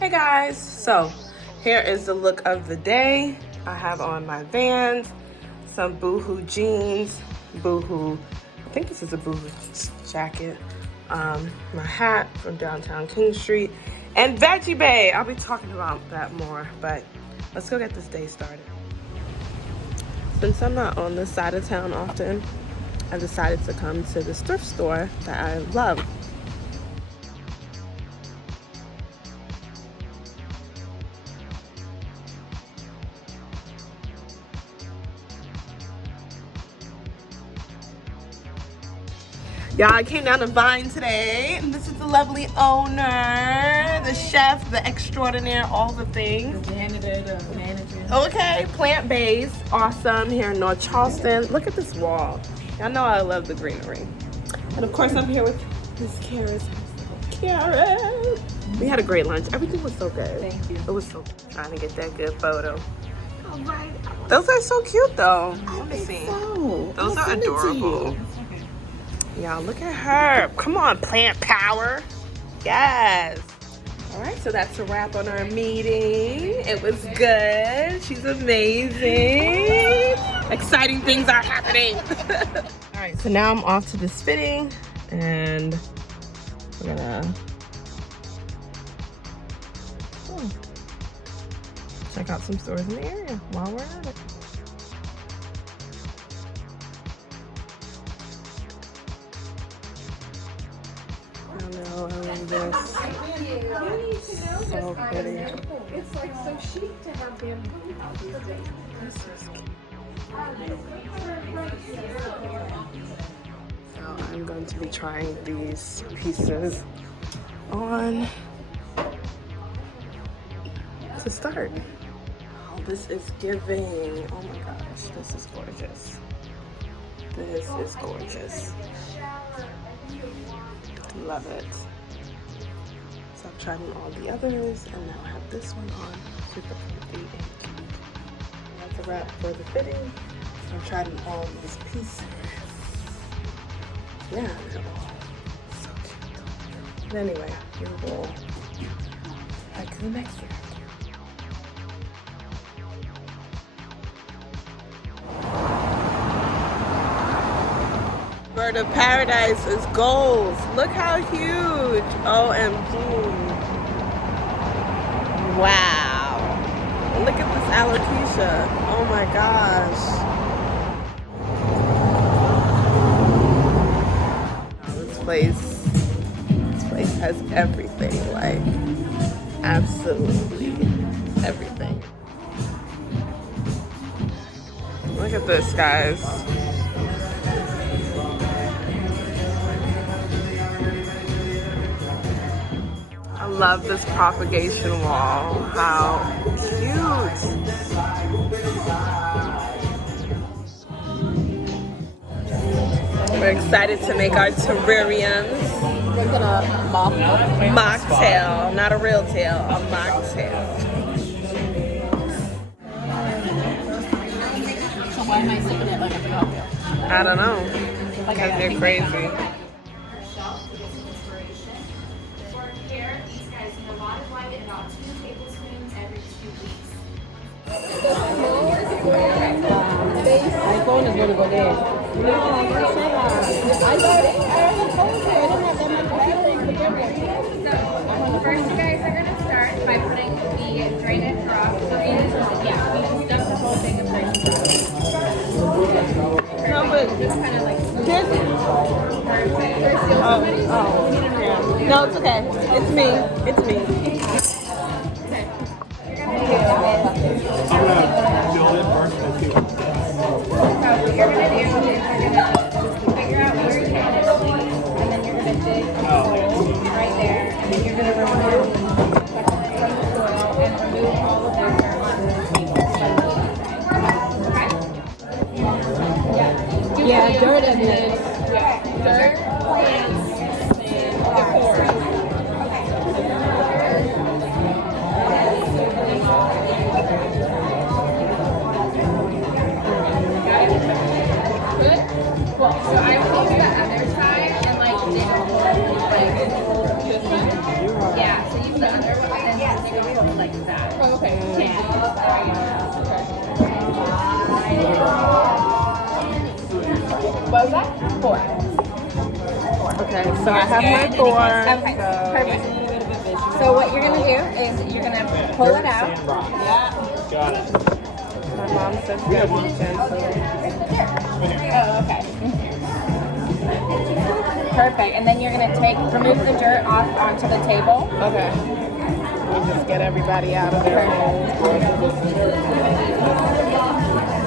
Hey guys, so here is the look of the day. I have on my Vans, some Boohoo jeans, Boohoo, I think this is a Boohoo jacket, my hat from downtown King Street, and Veggie Bay. I'll be talking about that more, but let's go get this day started. Since I'm not on this side of town often, I decided to come to this thrift store that I love. Y'all, I came down to Vine today, and this is the lovely owner, the chef, the extraordinaire, all the things. The janitor, the manager. Okay, plant-based, awesome, here in North Charleston. Look at this wall. Y'all know I love the greenery. And of course, I'm here with Miss Karen. Karen! We had a great lunch. Everything was so good. Thank you. It was so good. Trying to get that good photo. All right. Those are so cute, though. Let me see. So. Those are adorable. Y'all, look at her. Come on, plant power. Yes. All right, so that's a wrap on our meeting. It was good. She's amazing. Exciting things are happening. All right, so now I'm off to this fitting, and we're gonna check out some stores in the area while we're at it. I love this. So pretty. It's like so chic to have bamboo out these days. This is cute. So I'm going to be trying these pieces on to start. Oh, this is giving. Oh my gosh, this is gorgeous. This is gorgeous. Love it. So I've tried on all the others, and now I have this one on. Super comfy and cute. That's a wrap for the fitting. I've tried on all these pieces. Yeah, so cute. But anyway, we will back to the next round. Bird of Paradise is goals. Look how huge. OMG. Wow. Look at this alopecia. Oh my gosh. This place has everything, like absolutely everything. Look at this, guys. I love this propagation wall. How cute. We're excited to make our terrariums. We're gonna Mocktail, not a real tail, a mocktail. So why am I sipping it like it's a cocktail? I don't know, because they're crazy. My phone is gonna go there. No, I already told you. I don't have that much battery. So first you guys are going to start by putting the drainage drops in. Yeah, we just dump the whole thing of drainage drops. No, but Just kind of like this. perfect. Yeah. No, it's okay. It's me. It's me. So what you're going to do is you're going to figure out where you can it, and then you're going to dig a hole right there, and then you're going to remove the from the soil and remove all of that dirt on the table. Okay? Yeah, dirt and then Dirt, plants, and decor. Well, so I would use the other side and like dig a hole like this one. Yeah, so use the other one and then dig 4. Okay, so I have my 4. Okay, perfect. So what you're gonna do is you're gonna pull it out. Got it. My mom says that we gentle. Oh, okay. Perfect. And then you're gonna remove the dirt off onto the table. Okay. We'll just get everybody out of there.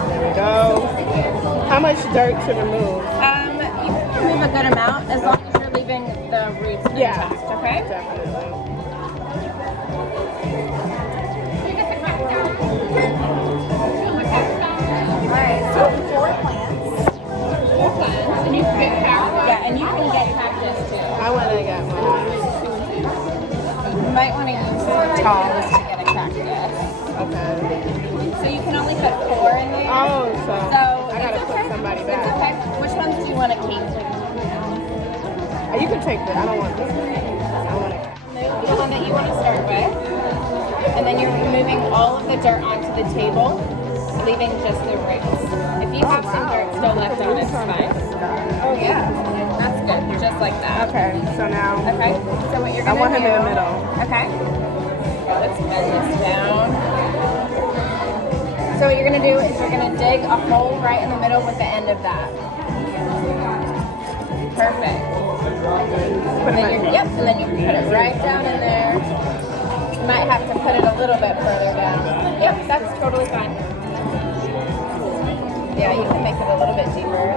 There we go. How much dirt to remove? You can remove a good amount as long as you're leaving the roots intact, okay? Definitely. Alright, so 4 plants. 4 plants. And you can get cactus. Yeah, and you can get cactus too. I want to get one. You might want to use tongs to get a cactus. Okay. So you can only put 4 in there. Oh, so I gotta it's put okay. somebody It's back. okay. Which ones do you want to keep? You can take that. I don't want this. I want it. The one that you want to start with. And then you're removing all of the dirt onto the table, leaving just the roots. If you have some dirt still left on, it's fine. Oh yeah, that's good. Just like that. Okay, so now Okay. So what you're I gonna want him do? in the middle. Okay. Let's bend this down. So what you're gonna do is you're gonna dig a hole right in the middle with the end of that. Perfect. And then and then you can put it right down in there. You might have to put it a little bit further down. Yep, that's totally fine. Yeah, you can make it a little bit deeper.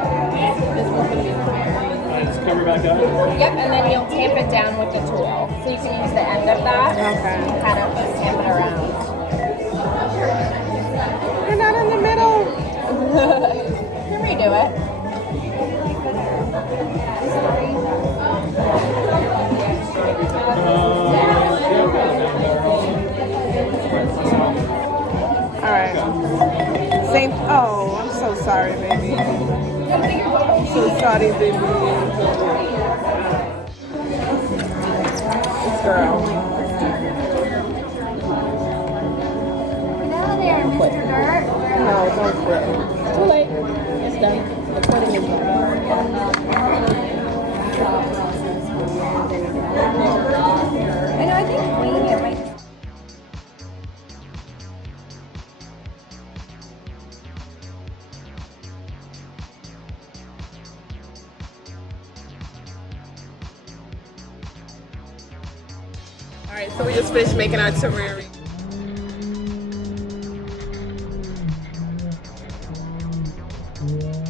This one's gonna be higher. Just cover back up. Yep, and then you'll tamp it down with the tool. So you can use the end of that and kind of just tamp it around. You're not in the middle. You can redo it. All right. Same. Oh, I'm so sorry, baby. I'm so sorry, baby. This girl. Now there, Mr. Dirt. No, don't quit. Too late. It's done. The pudding is done. I know, I think Whim, it might. All right, so we just finished making our terrarium. Yeah.